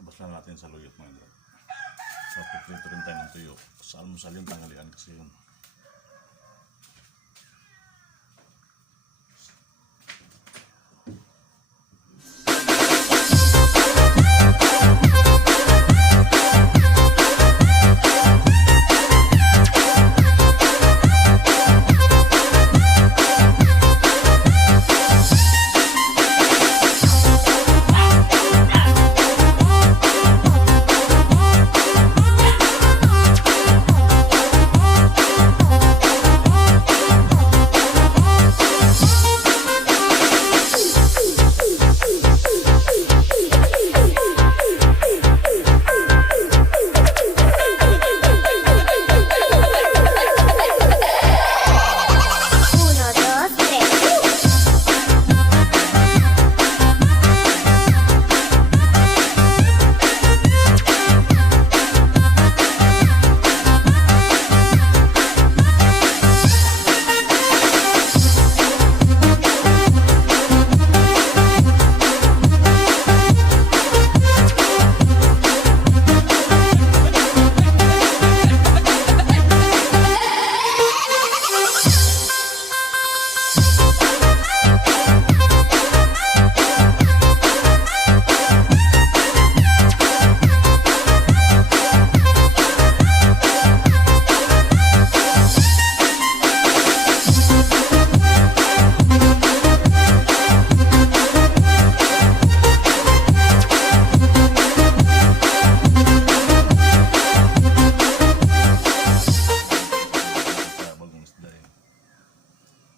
Nabasla natin sa luyot mga idol. Sa pitrito rin tayo ng tuyo. Sa almusal yung tanghalian kasi yun.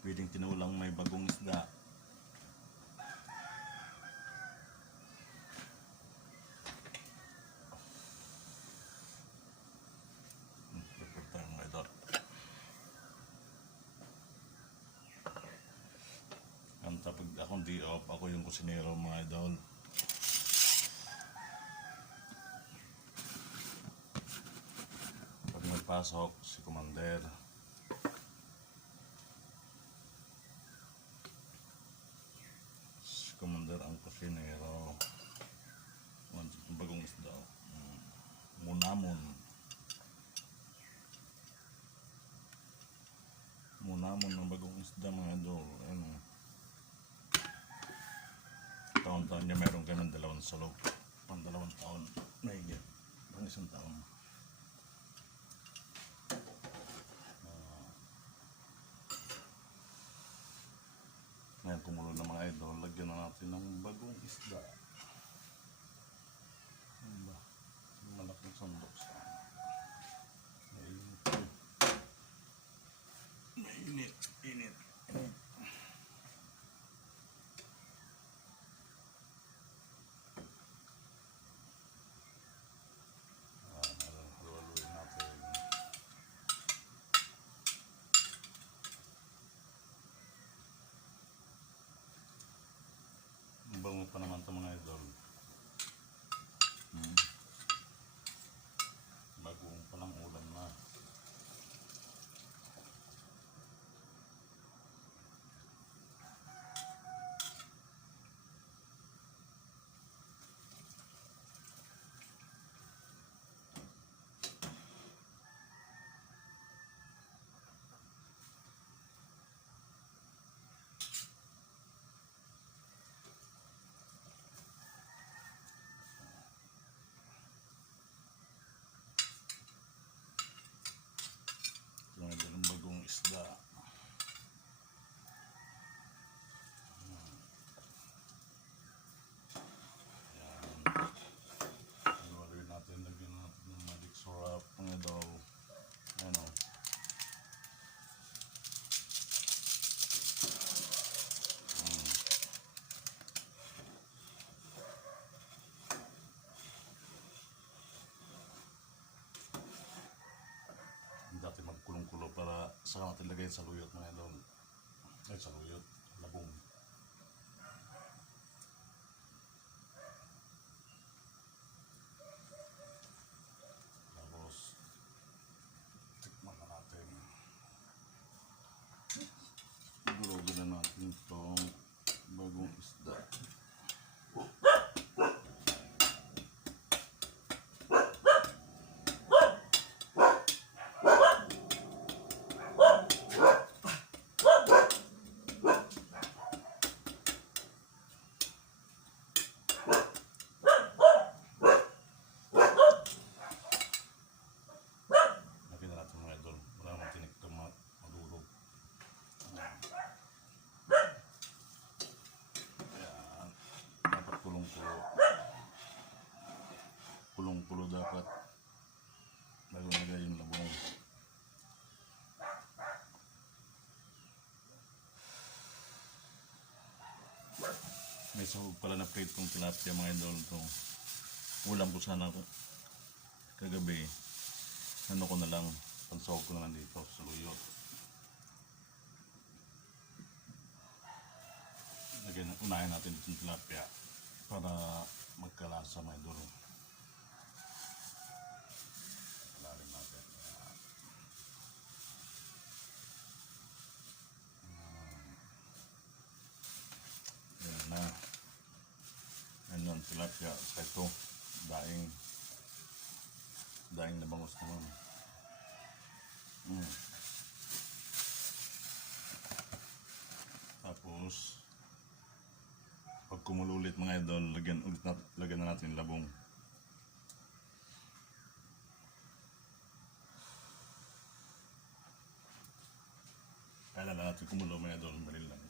Pwedeng tinulang may bagong isda. Prepare tayo mga idol. Pag akong di off, ako yung kusinero mga idol. Pag may pasok, si Commander. Commander ang kusinero. Bagong isda. Munamon. Munamon ng bagong isda mga idol. Taon-taon niya meron kami ng 2 sulog. Pang 2 taon. Mahigit. Pang 1 taon. Ngayon kumulo na mga idol, lagyan na natin ng bagong isda. Malaking sandok sa mainit. Init. Haluhaluin natin. Bango pa naman ito mga idol. Saka natin lagay sa luyot mga idol. Ay, sa luyot. Labong. Tapos, tikman na natin. Durugin na natin itong bagong isda. Lagyan na natin mga idol. Wala naman tinik ito madurog. Ayan. Dapat kulong-kulo. Kulong-kulo dapat. Bago nagay yung labong. May sahog pala na plate kong tilapia mga idol. Itong ulam ko sana ako kagabi. Ano ko na lang, pansahog ko na lang dito sa luyot. Unahin natin itong tilapia para magkalasa mga idol. Lalim natin. Ayan na. Ayan yun, tilapia. Saka ito, daing na bangus naman. Tapos, pag kumulo ulit mga idol, lagyan na natin labong. Kailan na natin kumulo mga idol, baril lang.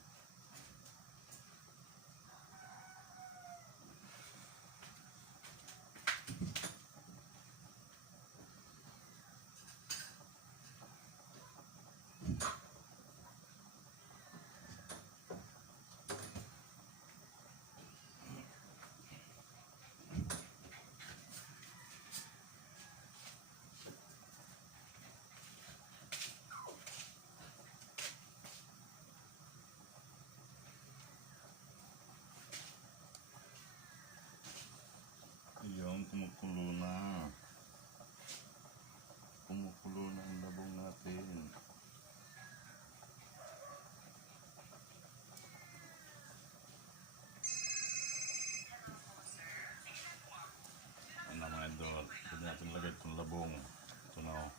Yung kumukulo na. Kumukulo na ang labong natin. Ano mga idol, pwede natin lagay itong labong. Ito na o.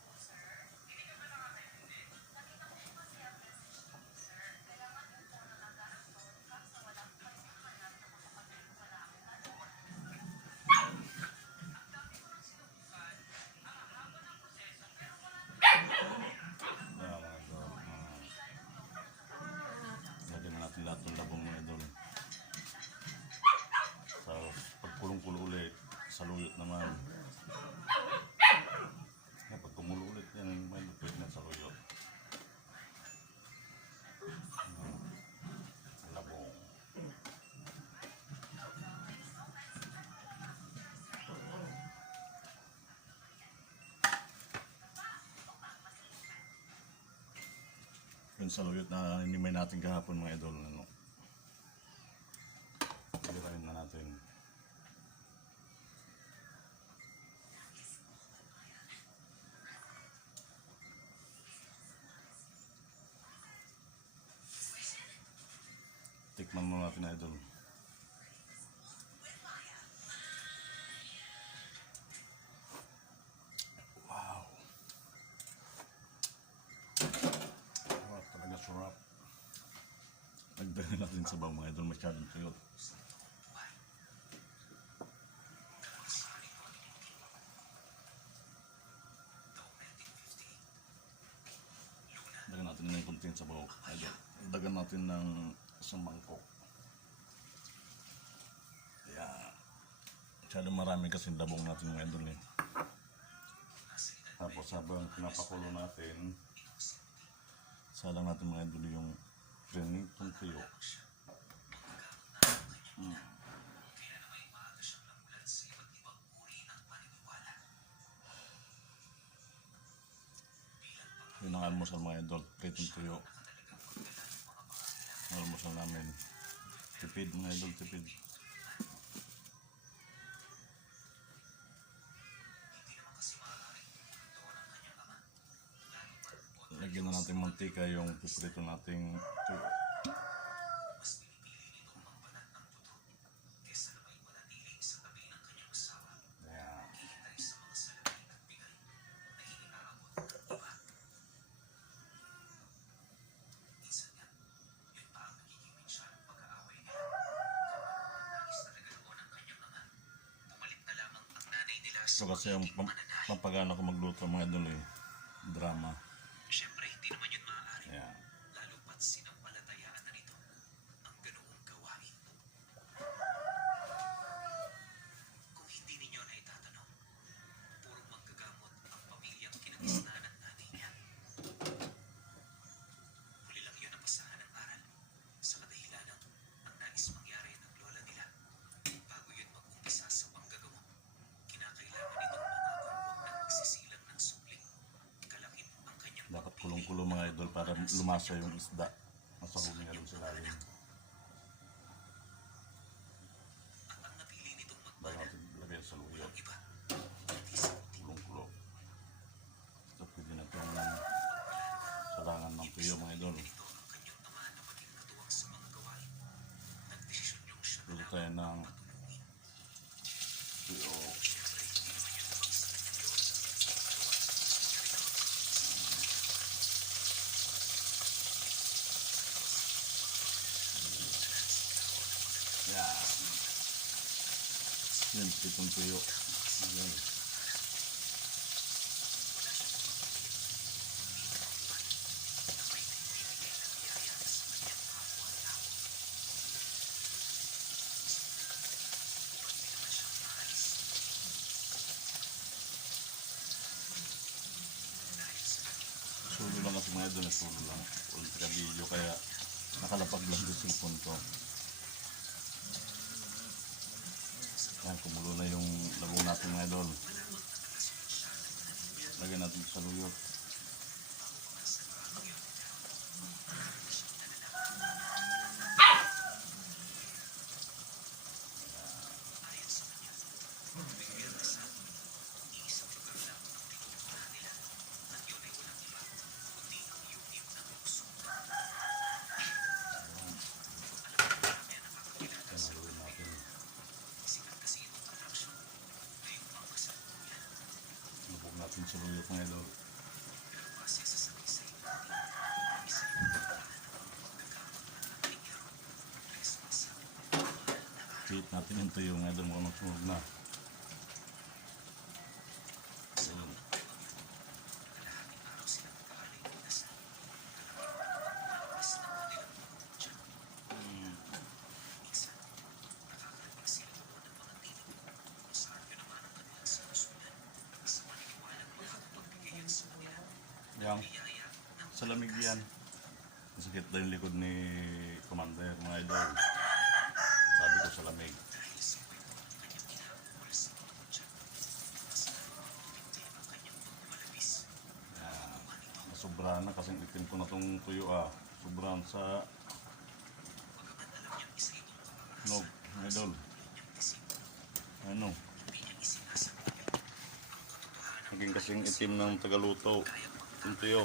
Lagyan na natin lahat ng labong mga idol. So, pag kulong-kulo ulit, sa luyot naman. Pag kumulo ulit yan, may lupit na sa luyot. Labong. Yun sa luyot na inimay natin kahapon mga idol. Ano? Pagirahin na natin. Tikman mo natin idol. Wow. Wow, talaga sarap. Nagdagan natin sa bawang mga idol, masyadong tuyot. Dagan natin ng konting sabaw idol. Dagan natin ng isang mangkok. Ayan. Masyadong marami kasi labong natin mga idol eh. Tapos habang pinapakulo natin, salang natin mga idol yung prinitong tuyo. Yun ang almusal mga idol, pritong tuyo. Almusal namin. Tipid mga idol, tipid. Lagyan na natin mantika yung piprito nating tuyo. So kasi yung pampagana ko magluto mga idol eh, drama. Siyempre, hindi naman yun maaari. Yeah. Lalo pat sinampalatayaan na nito ang ganoong gawain. Kung hindi ninyo na itatanong, purong manggagamot ang pamilyang kinagisnan ng nanay niya. Huli lang yun ang basahan ng aral sa kadahilanang ang nais mangyari ng lola nila. Bago yun mag-umpisa sa panggagamot, kinakailangan itong mangako huwag na magsisilang ng supling. Kalakip ang kanyang Dapat kulong-kulong mga idol para lumasa yung isda. Masahuli nga rin sa lalim. at ang napili nitong Bago magmana natin lagay sa luyo. ang iba. Hindi sa puti. Kulong-kulong. So pwede natin sarangan ng tuyo mga idol. Ito ang kanyang ama na maging natuwang sa mga gawain. Nagdesisyon yung siya na Pwede lang tayo ng patulungin. tuyo. Siyempre, hindi naman yun ang mag-isa ng Diyos. Gawain ng Diyos. Yeah. Yan, pitong tuyo. Yan. Sulo lang kasi mga idol, sulo lang. Ultra video kaya nakalapag lang yung cellphone ko. Yan, kumulo na yung labong natin mga idol. Lagyan natin sa luyot. Yan, haluin natin. Labog natin sa luyot mga idol. Hit natin yung tuyo mga idol, mukhang nagsunog na. Ayun. Yang sa lamig yan. Masakit daw yung likod ni Commander mga idol. Sabi ko sa lamig. Sobra na kasing itim ko na tong tuyo ah. Sobrang sa nog, mga idol. Ano? Naging kasing itim ng tagaluto. Yung tuyo.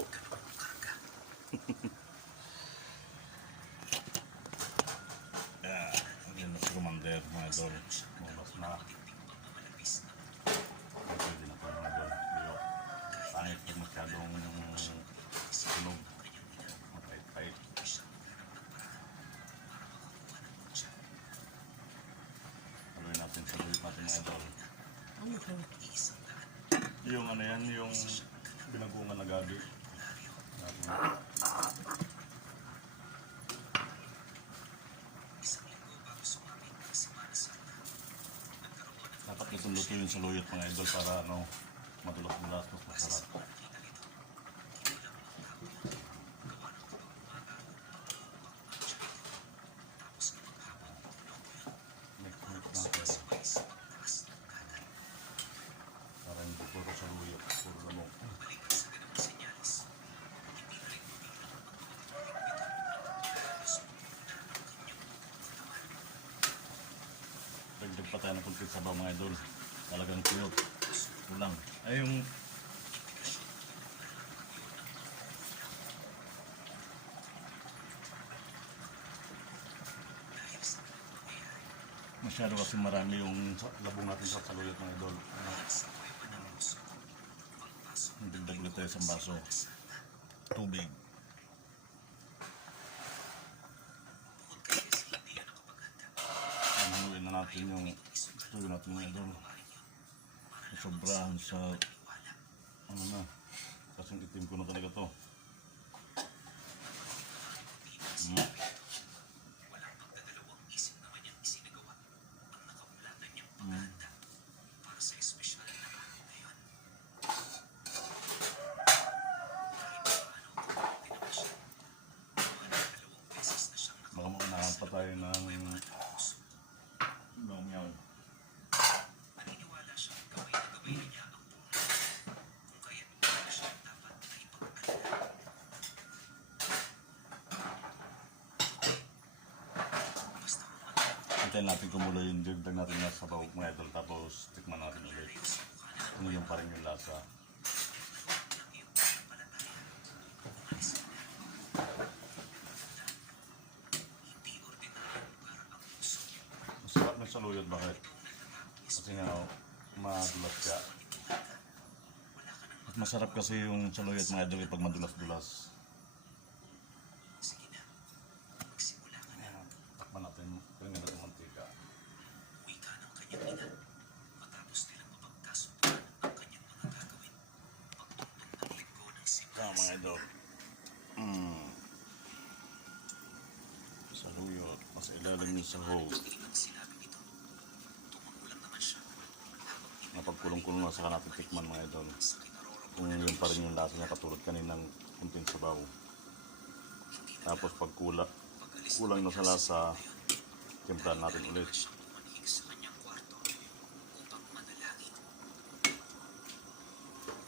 Yeah, yun na si Commander mga idol. Mabas na. Pwede na pa mga idol. Tuyo. Pangit pag masyadong sunog. Mapait-pait. Haluin natin sa luyot natin mga idol. Yung ano yan, yung binagungan na gabi. Dapat luto yun sa luyot mga idol para ano, madulas-dulas, mas masarap. Para hindi puro sa luyot, puro lamok. pa tayo ng kunting sabaw mga idol. Talagang tuyot. Kulang. Ay yung Dahil sa ganung pangyayari, masyado kasi marami yung labong natin sa saluyot mga idol. Ano, sa kuweba ng puso, pagpasok ng nagdagdag ulit tayo sa baso. Semana Santa. Tubig. Bukod kasi sa hindi ka nakapaghanda, Haluin na natin yung tuyo natin mga idol. Sobrahan sa paniwala. ano na. Kasing itim ko na talaga to. Walang pagdadalawang isip naman niyang isinagawa ang nakaulatan niyang paghahanda para sa espesyal na araw na yun. Kahit paano tinaman siya, gawa ng 2 beses na siyang Baka maunahan pa tayo ng kuweba ng puso. bangyaw. Naniniwala siyang gabay na niya ang buong mundo, kung kaya't wala siyang dapat na ipag-alala. Basta humanda, Hintayin natin kumulo yung dagdag natin na sabaw mga idol. Tapos tikman natin ulit. layo sa mukha na Ano yung pa rin yung lasa. ng iyong pananampalataya. Umalis ka na. Hindi ordinaryong lugar ang puso. Masarap ng saluyot. Bakit? Itong natatapos Kasi nga madulas ka. matipuhan ka. Wala ka nang Mas masarap kasi yung saluyot mga idol pag madulas-dulas. sige na. Magsimula ka na. Ayan, takpan natin. Kailangan natin mantika. Uwi ka ng kanyang ina. Matapos nilang mapagkasunduan ang kanyang mga gagawin. Pagtungtong ng linggo ng Kaya Semana mga idol. Saluyot. Mas ilalim yung sahog. Ang sinabi nito. Tumango lang naman siya. Habang Napagkulong-kulong na saka natin tikman mga idol. sa kinarorong Kung yun pa rin yung lasa niya katulad kaninang kunting sabaw. Tapos pag kulang na sa lasa, timplahan natin ulit. siyang tumanhig sa kanyang kwarto upang manalangin.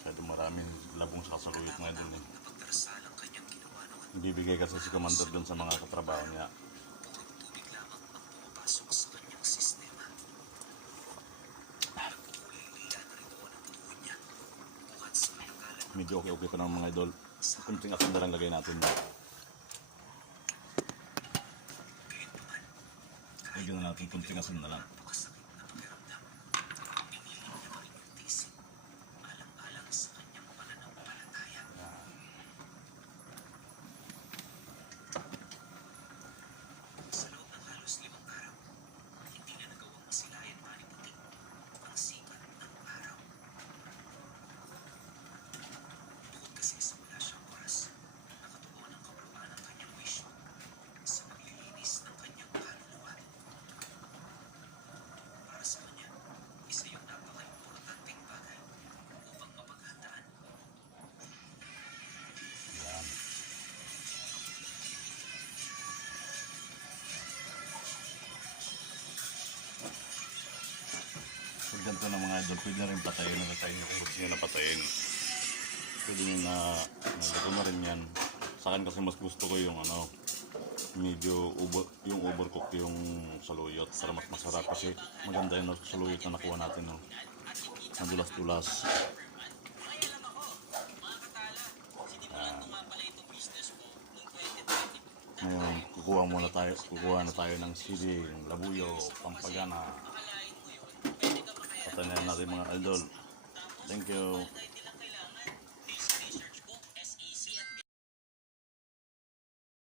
Kaya maraming labong sa saluyot mga idol. Eh. Napagdarasal ang kanyang ginawa noon. Bibigay kasi si Commander doon sa mga katrabaho niya. Purong tubig lamang ang pumapasok sa kanyang sistema. Nagkukulay lila na rituan ang tuhod niya. Buhat sa kalagalan ng Medyo okay pa ng mga idol. Kunting asin na lang lagay natin. gayunpaman. Lagyan na natin kunting asin na lang. Napakasakit na pakiramdam. Pinili niya pa rin yung tisin. Alang-alang sa kanyang pananampalataya. Sa loob ng halos 5 araw, hindi na nagawang masilayan pa ni Puting ang sikat ng araw. Bukod kasi sa wala siyang oras, nakatuon ang kabuluhan ng kanyang wisyo sa paglilinis ng kanyang kaluluwa. Para sa kanya, isa yung napaka-importanting bagay upang mapaghandaan. Yan. Pag ganito na mga idol, pwede na rin patayin. Nakatayin nyo kung gusto nyo na patayin. Pwede nyo na nalagay na rin yan. Sa akin kasi mas gusto ko yung ano, medyo yung overcook yung saluyot para mas masarap kasi maganda yung saluyot na nakuha natin. No? Madulas-dulas. May alam ako, mga katala, sinimulan ko nga pala itong business ko noong 2020. Ngayon, kukuha na tayo ng sili, labuyo, pampagana. Akalain mo yun, pwede ka makaya. Patayin na natin mga idol. Thank you. Dahil